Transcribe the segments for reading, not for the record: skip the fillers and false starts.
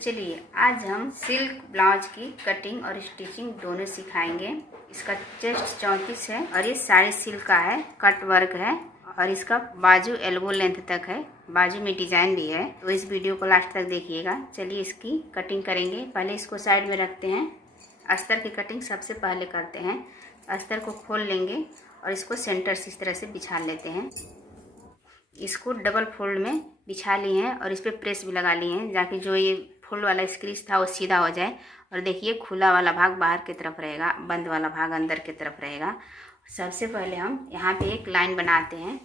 चलिए आज हम सिल्क ब्लाउज की कटिंग और स्टिचिंग दोनों सिखाएंगे। इसका चेस्ट 34 है और ये साड़ी सिल्क का है, कट वर्क है और इसका बाजू एल्बो लेंथ तक है, बाजू में डिजाइन भी है। तो इस वीडियो को लास्ट तक देखिएगा। चलिए इसकी कटिंग करेंगे। पहले इसको साइड में रखते हैं। अस्तर की कटिंग सबसे पहले करते हैं। अस्तर को खोल लेंगे और इसको सेंटर से इस तरह से बिछा लेते हैं। इसको डबल फोल्ड में बिछा लिए हैं और इस पर प्रेस भी लगा लिए हैं, ताकि जो ये फोल्ड वाला स्क्रीच था वो सीधा हो जाए। और देखिए खुला वाला भाग बाहर की तरफ रहेगा, बंद वाला भाग अंदर की तरफ रहेगा। सबसे पहले हम यहाँ पे एक लाइन बनाते हैं।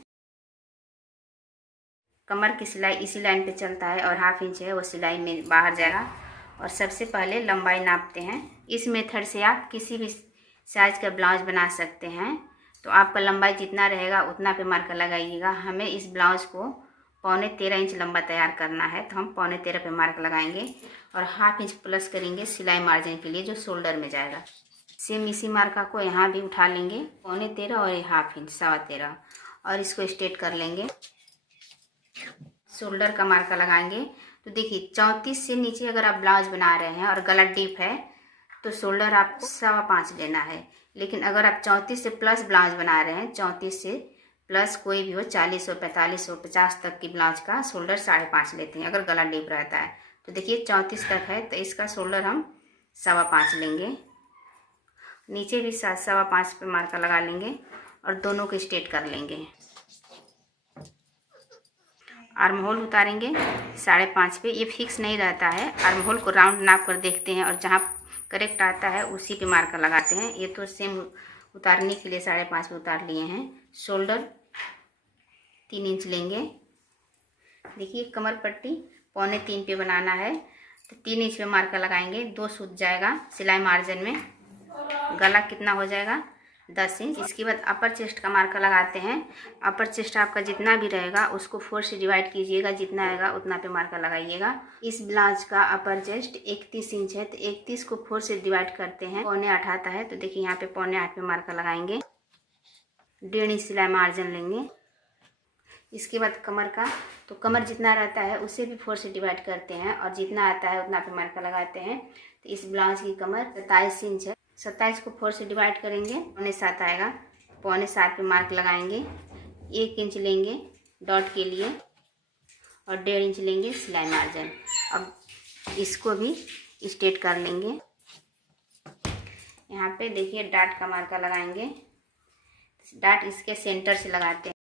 कमर की सिलाई इसी लाइन पे चलता है और 1/2 इंच है वो सिलाई में बाहर जाएगा। और सबसे पहले लंबाई नापते हैं। इस मेथड से आप किसी भी साइज का ब्लाउज बना सकते हैं। तो आपका लंबाई जितना रहेगा उतना पे मार्कर लगाइएगा। हमें इस ब्लाउज को 13.25 इंच लंबा तैयार करना है, तो हम 13.25 पे मार्क लगाएंगे और 1/2 इंच प्लस करेंगे सिलाई मार्जिन के लिए, जो शोल्डर में जाएगा। सेम इसी मार्का को यहाँ भी उठा लेंगे, 13.25 और 1/2 इंच 13.25, और इसको स्ट्रेट कर लेंगे। शोल्डर का मार्का लगाएंगे। तो देखिए 34 से नीचे अगर आप ब्लाउज बना रहे हैं और गला डीप है तो शोल्डर आप 5.25 लेना है। लेकिन अगर आप 34 से प्लस ब्लाउज बना रहे हैं, 34 से प्लस कोई भी हो, 40 हो, 45 हो, 50 तक की ब्लाउज का शोल्डर 5.5 लेते हैं अगर गला डीप रहता है। तो देखिए 34 तक है तो इसका शोल्डर हम 5.25 लेंगे। नीचे भी 5.25 पे मार्का लगा लेंगे और दोनों को स्ट्रेट कर लेंगे। आर्म होल उतारेंगे 5.5 पे। ये फिक्स नहीं रहता है, आर्म होल को राउंड नाप कर देखते हैं और जहाँ करेक्ट आता है उसी पे मार्कर लगाते हैं। ये तो सेम उतारने के लिए 5.5 पे उतार लिए हैं। शोल्डर 3 इंच लेंगे। देखिए कमर पट्टी 2.25 पे बनाना है तो 3 इंच पे मार्कर लगाएंगे। 2 सूत जाएगा सिलाई मार्जिन में। गला कितना हो जाएगा 10 इंच। इसके बाद अपर चेस्ट का मार्कर लगाते हैं। अपर चेस्ट आपका जितना भी रहेगा उसको 4 से डिवाइड कीजिएगा, जितना आएगा उतना पे मार्कर लगाइएगा। इस ब्लाउज का अपर चेस्ट 31 इंच है तो 31 को 4 से डिवाइड करते हैं, 7.25 आता है। तो देखिए यहाँ पे 7.25 पे मार्कर लगाएंगे। 1.5 इंच सिलाई मार्जिन लेंगे। इसके बाद कमर का, तो कमर जितना रहता है उसे भी 4 से डिवाइड करते हैं और जितना आता है उतना पे मार्कर लगाते हैं। तो इस ब्लाउज की कमर 27 इंच है। 27 को 4 से डिवाइड करेंगे, 7.25 आएगा। 7.25 पे मार्क लगाएंगे। 1 इंच लेंगे डॉट के लिए और 1.5 इंच लेंगे सिलाई मार्जिन। अब इसको भी स्ट्रेट कर लेंगे। यहाँ पे देखिए डाट का मार्का लगाएंगे। डाट इसके सेंटर से लगाते हैं।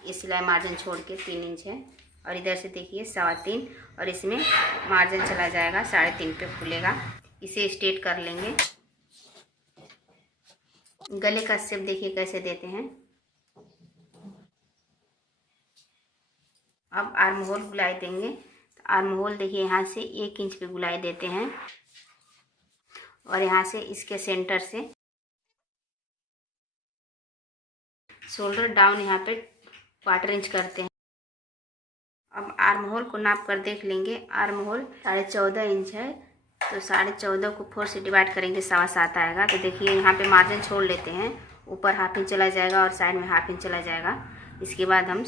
ये सिलाई मार्जिन छोड़ के 3 इंच है और इधर से देखिए 3.25 और इसमें मार्जिन चला जाएगा, 3.5 पे खुलेगा। इसे स्ट्रेट कर लेंगे। गले का शेप देखिए कैसे देते हैं। अब आर्म होल गुलाई देंगे। तो आर्म होल देखिए यहाँ से 1 इंच पे गुलाई देते हैं और यहाँ से इसके सेंटर से शोल्डर डाउन यहाँ पे 1/4 इंच करते हैं। अब आर्म होल को नाप कर देख लेंगे। आर्म होल 14.5 इंच है तो 14.5 को 4 से डिवाइड करेंगे, 7.25 आएगा। तो देखिए यहाँ पे मार्जिन छोड़ लेते हैं। ऊपर 1/2 इंच चला जाएगा और साइड में 1/2 इंच चला जाएगा। इसके बाद हम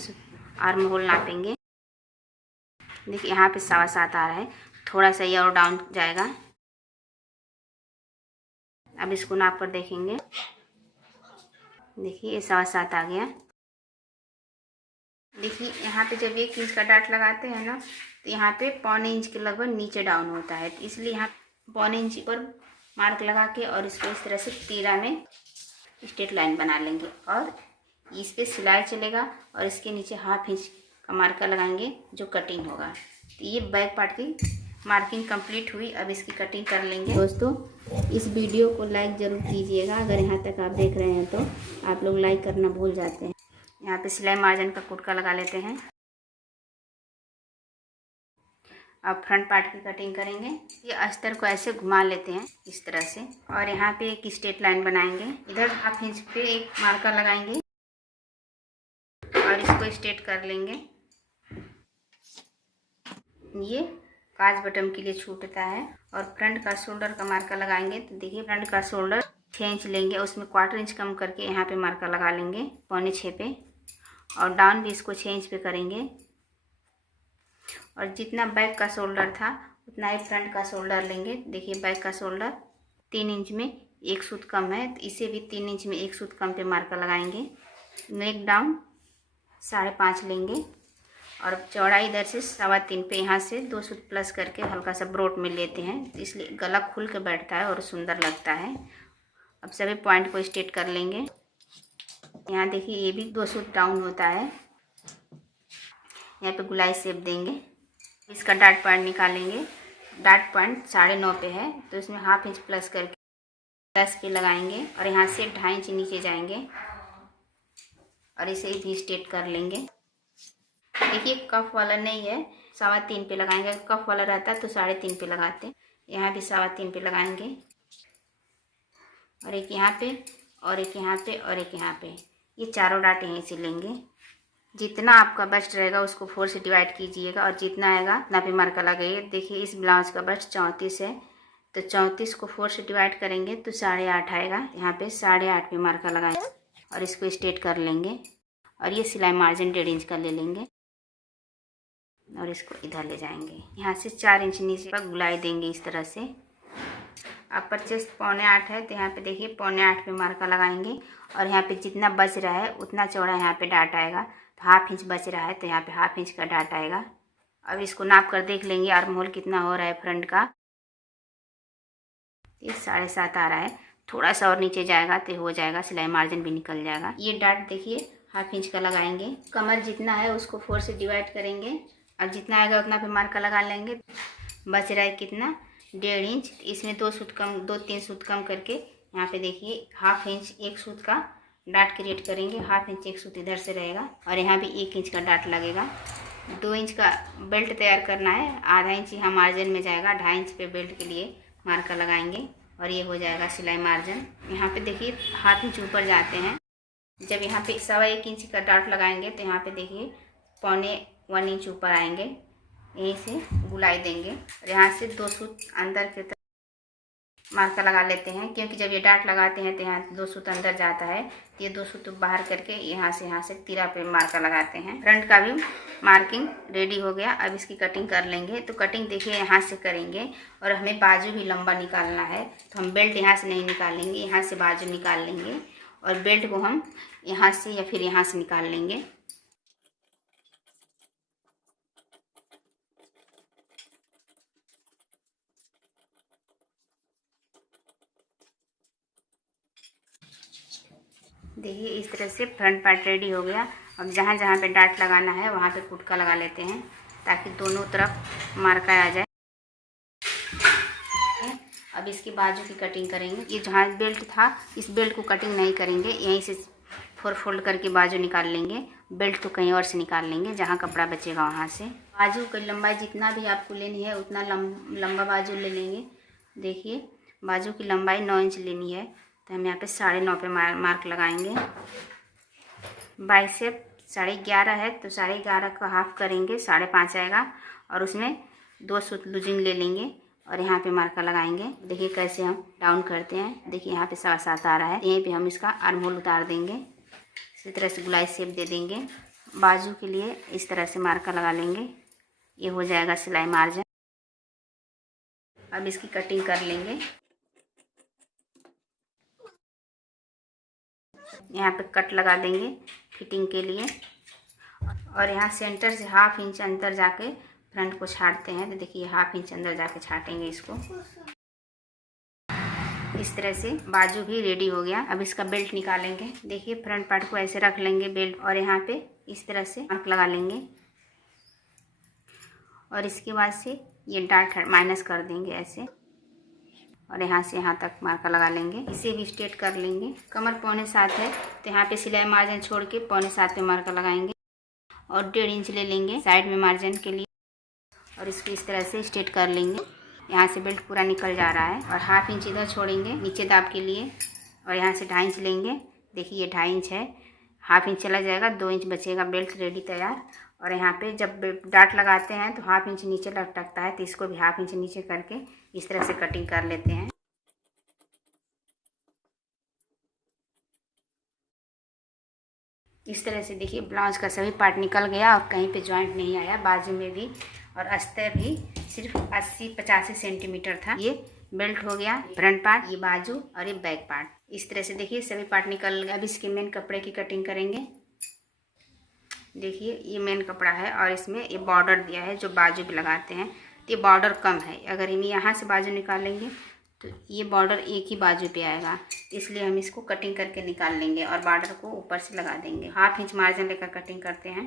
आर्म होल नापेंगे। देखिए यहाँ पे 7.25 आ रहा है, थोड़ा सा ये और डाउन जाएगा। अब इसको नाप कर देखेंगे। देखिए ये 7.25 आ गया। देखिए यहाँ पे जब 1 इंच का डाट लगाते हैं ना तो यहाँ पे 1.25 इंच के लगभग नीचे डाउन होता है, तो इसलिए यहाँ 1.25 इंच पर मार्क लगा के और इसको इस तरह से तीरा में स्ट्रेट लाइन बना लेंगे और इस पे सिलाई चलेगा और इसके नीचे 1/2 इंच का मार्कर लगाएंगे जो कटिंग होगा। तो ये बैक पार्ट की मार्किंग कंप्लीट हुई। अब इसकी कटिंग कर लेंगे। दोस्तों इस वीडियो को लाइक ज़रूर कीजिएगा। अगर यहाँ तक आप देख रहे हैं तो आप लोग लाइक करना भूल जाते हैं। यहाँ पे सिलाई मार्जिन का कुटका लगा लेते हैं। अब फ्रंट पार्ट की कटिंग करेंगे। ये अस्तर को ऐसे घुमा लेते हैं इस तरह से और यहाँ पे एक स्ट्रेट लाइन बनाएंगे। इधर 1/2 इंच पे एक मार्कर लगाएंगे और इसको स्ट्रेट कर लेंगे। ये काज बटन के लिए छूटता है। और फ्रंट का शोल्डर का मार्कर लगाएंगे। तो देखिए फ्रंट का शोल्डर 6 इंच लेंगे, उसमें 1/4 इंच कम करके यहाँ पे मार्कर लगा लेंगे 6.25 पे और डाउन भी इसको 6 इंच पे करेंगे। और जितना बैक का शोल्डर था उतना ही फ्रंट का शोल्डर लेंगे। देखिए बैक का शोल्डर 3 इंच में 1 सूत कम है, तो इसे भी 3 इंच में 1 सूत कम पे मार्कर लगाएंगे। नेक डाउन 5.5 लेंगे और चौड़ाई इधर से 3.25 पे यहाँ से 2 सूत प्लस करके हल्का सा ब्रोट में लेते हैं, तो इसलिए गला खुल के बैठता है और सुंदर लगता है। अब सभी पॉइंट को स्ट्रेट कर लेंगे। यहाँ देखिए ये भी 2 सूत डाउन होता है। यहाँ पे गुलाई शेप देंगे। इसका डाट पॉइंट निकालेंगे। डाट पॉइंट 9.5 पे है, तो इसमें 1/2 इंच प्लस करके 10 पे लगाएंगे और यहाँ से 2.5 इंच नीचे जाएंगे और इसे भी स्ट्रेट कर लेंगे। देखिए कफ वाला नहीं है, 3.25 पे लगाएंगे। कफ वाला रहता तो 3.5 पे लगाते। यहाँ भी 3.25 पे लगाएंगे और एक यहाँ पे और एक यहाँ पे और एक यहाँ पे, ये चारों डाट यहीं से लेंगे। जितना आपका बस्ट रहेगा उसको 4 से डिवाइड कीजिएगा और जितना आएगा उतना पे मार्कर लगाइए। देखिए इस ब्लाउज का बस्ट 34 है, तो 34 को 4 से डिवाइड करेंगे तो 8.5 आएगा। यहाँ पे 8.5 पे मार्कर लगाएंगे और इसको स्ट्रेट कर लेंगे और ये सिलाई मार्जिन 1.5 इंच का ले लेंगे और इसको इधर ले जाएंगे। यहाँ से 4 इंच नीचे पर गुलाई देंगे इस तरह से। अपर चेस्ट 7.25 है, तो यहाँ पे देखिए 7.25 पे मार्कर लगाएंगे और यहाँ पे जितना बच रहा है उतना चौड़ा यहाँ पे डाट आएगा। तो 1/2 इंच बच रहा है, तो यहाँ पे 1/2 इंच का डाट आएगा। अब इसको नाप कर देख लेंगे आर्म होल कितना हो रहा है फ्रंट का। ये 7.5 आ रहा है, थोड़ा सा और नीचे जाएगा तो हो जाएगा, सिलाई मार्जिन भी निकल जाएगा। ये डाट देखिए 1/2 इंच का लगाएंगे। कमर जितना है उसको 4 से डिवाइड करेंगे और जितना आएगा उतना पे मार्कर लगा लेंगे। बच रहा है कितना, 1.5 इंच। इसमें 2-3 सूत कम करके यहाँ पे देखिए 1/2 इंच 1 सूत का डाट क्रिएट करेंगे। 1/2 इंच 1 सूत इधर से रहेगा और यहाँ भी 1 इंच का डाट लगेगा। 2 इंच का बेल्ट तैयार करना है, 1/2 इंच यहाँ मार्जिन में जाएगा। 2.5 इंच पे बेल्ट के लिए मार्कर लगाएंगे और ये हो जाएगा सिलाई मार्जिन। यहाँ पे देखिए 1/2 इंच ऊपर जाते हैं। जब यहाँ पे 1.25 इंच का डाट लगाएंगे तो यहाँ पे देखिए 1.25 इंच ऊपर आएंगे। यहीं से गुलाई देंगे और यहाँ से 2 सूत अंदर की तरफ मार्कर लगा लेते हैं, क्योंकि जब ये डाट लगाते हैं तो यहाँ 2 सूत अंदर जाता है। ये 2 सूत बाहर करके यहाँ से तीरा पे मार्कर लगाते हैं। फ्रंट का भी मार्किंग रेडी हो गया। अब इसकी कटिंग कर लेंगे। तो कटिंग देखिए यहाँ से करेंगे और हमें बाजू भी लंबा निकालना है, तो हम बेल्ट यहाँ से नहीं निकालेंगे, यहाँ से बाजू निकाल लेंगे और बेल्ट को हम यहाँ से या फिर यहाँ से निकाल लेंगे। देखिए इस तरह से फ्रंट पार्ट रेडी हो गया। अब जहाँ जहाँ पे डाट लगाना है वहाँ पे कुटका लगा लेते हैं ताकि दोनों तरफ मार्कर आ जाए। अब इसकी बाजू की कटिंग करेंगे। ये जहाँ बेल्ट था इस बेल्ट को कटिंग नहीं करेंगे, यहीं से 4 फोल्ड करके बाजू निकाल लेंगे। बेल्ट तो कहीं और से निकाल लेंगे, जहाँ कपड़ा बचेगा वहाँ से। बाजू की लंबाई जितना भी आपको लेनी है उतना लंबा बाजू ले लेंगे। देखिए बाजू की लंबाई 9 इंच लेनी है, तो हम यहाँ पे 9.5 पे मार्क लगाएंगे। बाइसेप 11.5 है, तो 11.5 का हाफ करेंगे, 5.5 आएगा और उसमें 2 सूत लूजिंग ले लेंगे और यहाँ पे मार्कर लगाएंगे। देखिए कैसे हम डाउन करते हैं। देखिए यहाँ पे 7.25 आ रहा है, यहीं पे हम इसका आर्म होल उतार देंगे। इसी तरह से गुलाई शेप दे देंगे। बाजू के लिए इस तरह से मार्कर लगा लेंगे, ये हो जाएगा सिलाई मार्जिन। अब इसकी कटिंग कर लेंगे। यहाँ पे कट लगा देंगे फिटिंग के लिए और यहाँ सेंटर से 1/2 इंच अंदर जाके फ्रंट को छाटते हैं। तो देखिए 1/2 इंच अंदर जाके छाटेंगे इसको। इस तरह से बाजू भी रेडी हो गया। अब इसका बेल्ट निकालेंगे। देखिए फ्रंट पार्ट को ऐसे रख लेंगे बेल्ट और यहाँ पे इस तरह से मार्क लगा लेंगे और इसके बाद से ये डार्ट माइनस कर देंगे ऐसे और यहाँ से यहाँ तक मार्कर लगा लेंगे। इसे भी स्ट्रेट कर लेंगे। कमर 6.25 है, तो यहाँ पे सिलाई मार्जिन छोड़ के 6.25 पे मार्कर लगाएंगे और 1.5 इंच ले लेंगे साइड में मार्जिन के लिए और इसको इस तरह से स्ट्रेट कर लेंगे। यहाँ से बेल्ट पूरा निकल जा रहा है और 1/2 इंच इधर छोड़ेंगे नीचे दाब के लिए और यहाँ से 2.5 इंच लेंगे। देखिए ये 2.5 इंच है, 1/2 इंच चला जाएगा, 2 इंच बचेगा। बेल्ट रेडी तैयार। और यहाँ पे जब डाट लगाते हैं तो 1/2 इंच नीचे लटकता है, तो इसको भी 1/2 इंच नीचे करके इस तरह से कटिंग कर लेते हैं। इस तरह से देखिए ब्लाउज का सभी पार्ट निकल गया और कहीं पे जॉइंट नहीं आया। बाजू में भी और अस्तर भी सिर्फ 80-85 सेंटीमीटर था। ये बेल्ट हो गया फ्रंट पार्ट, ये बाजू और ये बैक पार्ट। इस तरह से देखिए सभी पार्ट निकल गए। अब इसके मेन कपड़े की कटिंग करेंगे। देखिए ये मेन कपड़ा है और इसमें ये बॉर्डर दिया है जो बाजू पे लगाते हैं। तो ये बॉर्डर कम है, अगर हम यहाँ से बाजू निकालेंगे तो ये बॉर्डर एक ही बाजू पे आएगा, इसलिए हम इसको कटिंग करके निकाल लेंगे और बॉर्डर को ऊपर से लगा देंगे। 1/2 इंच मार्जिन लेकर कटिंग करते हैं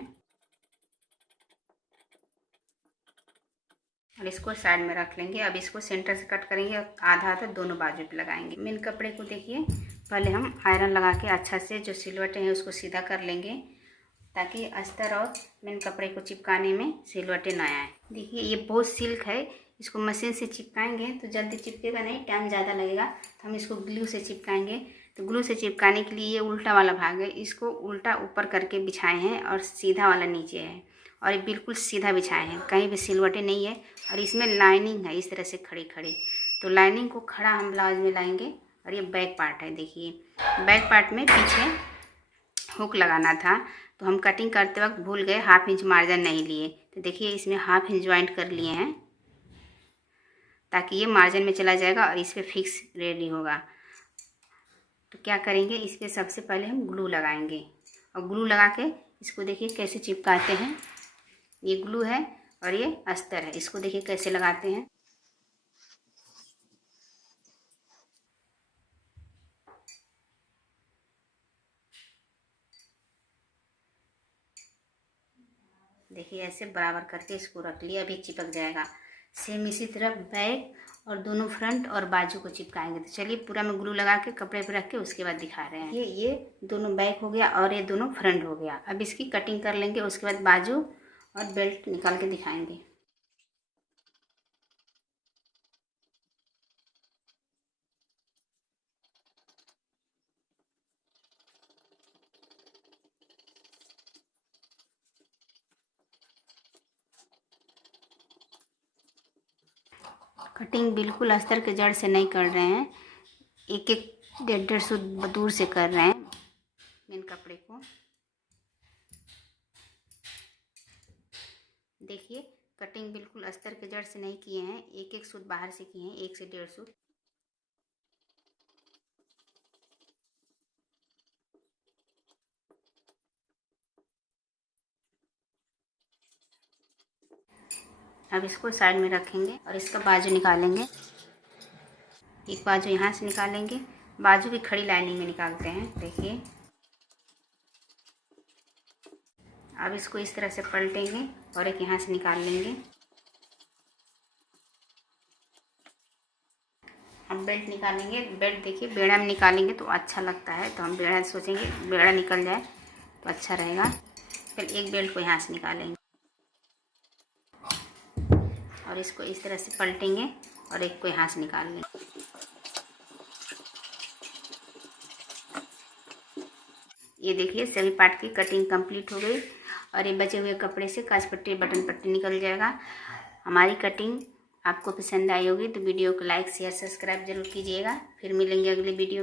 और इसको साइड में रख लेंगे। अब इसको सेंटर से कट करेंगे और आधा आधा दोनों बाजू पे लगाएंगे। मेन कपड़े को देखिए पहले हम आयरन लगा के अच्छा से जो सिलवटें हैं उसको सीधा कर लेंगे, ताकि अस्तर और मेन कपड़े को चिपकाने में सिलवटें ना आए। देखिए ये बहुत सिल्क है, इसको मशीन से चिपकाएंगे तो जल्दी चिपकेगा नहीं, टाइम ज़्यादा लगेगा। तो हम इसको ग्लू से चिपकाएंगे। तो ग्लू से चिपकाने के लिए ये उल्टा वाला भाग है, इसको उल्टा ऊपर करके बिछाए हैं और सीधा वाला नीचे है, और ये बिल्कुल सीधा बिछाए हैं, कहीं भी सिलवटें नहीं है। और इसमें लाइनिंग है इस तरह से खड़ी खड़ी, तो लाइनिंग को खड़ा हम ब्लाउज में लाएंगे। और ये बैक पार्ट है, देखिए बैक पार्ट में पीछे हुक लगाना था, तो हम कटिंग करते वक्त भूल गए, 1/2 इंच मार्जिन नहीं लिए। तो देखिए इसमें 1/2 इंच ज्वाइंट कर लिए हैं, ताकि ये मार्जिन में चला जाएगा और इस पर फिक्स रेडी होगा। तो क्या करेंगे, इस पर सबसे पहले हम ग्लू लगाएंगे और ग्लू लगा के इसको देखिए कैसे चिपकाते हैं। ये ग्लू है और ये अस्तर है, इसको देखिए कैसे लगाते हैं। देखिए ऐसे बराबर करके इसको रख लिया, अभी चिपक जाएगा। सेम इसी तरह बैक और दोनों फ्रंट और बाजू को चिपकाएंगे। तो चलिए पूरा मैं ग्लू लगा के कपड़े पे रख के उसके बाद दिखा रहे हैं। ये दोनों बैक हो गया और ये दोनों फ्रंट हो गया। अब इसकी कटिंग कर लेंगे, उसके बाद बाजू और बेल्ट निकाल के दिखाएंगे। कटिंग बिल्कुल अस्तर के जड़ से नहीं कर रहे हैं, एक एक 1.5 सूत दूर से कर रहे हैं मेन कपड़े को। देखिए कटिंग बिल्कुल अस्तर के जड़ से नहीं किए हैं, एक एक सूत बाहर से किए हैं, 1 से 1.5 सूत। अब इसको साइड में रखेंगे और इसका बाजू निकालेंगे। एक बाजू यहाँ से निकालेंगे, बाजू भी खड़ी लाइनिंग में निकालते हैं। देखिए अब इसको इस तरह से पलटेंगे और एक यहाँ से निकाल लेंगे। अब बेल्ट निकालेंगे। बेल्ट देखिए बेड़ा में निकालेंगे तो अच्छा लगता है, तो हम बेड़ा सोचेंगे बेड़ा निकल जाए तो अच्छा रहेगा। फिर एक बेल्ट को यहाँ से निकालेंगे और इसको इस तरह से पलटेंगे और एक को यहाँ से निकाल लेंगे। ये देखिए सभी पार्ट की कटिंग कंप्लीट हो गई और ये बचे हुए कपड़े से काज पट्टी बटन पट्टी निकल जाएगा। हमारी कटिंग आपको पसंद आई होगी तो वीडियो को लाइक शेयर सब्सक्राइब जरूर कीजिएगा। फिर मिलेंगे अगली वीडियो।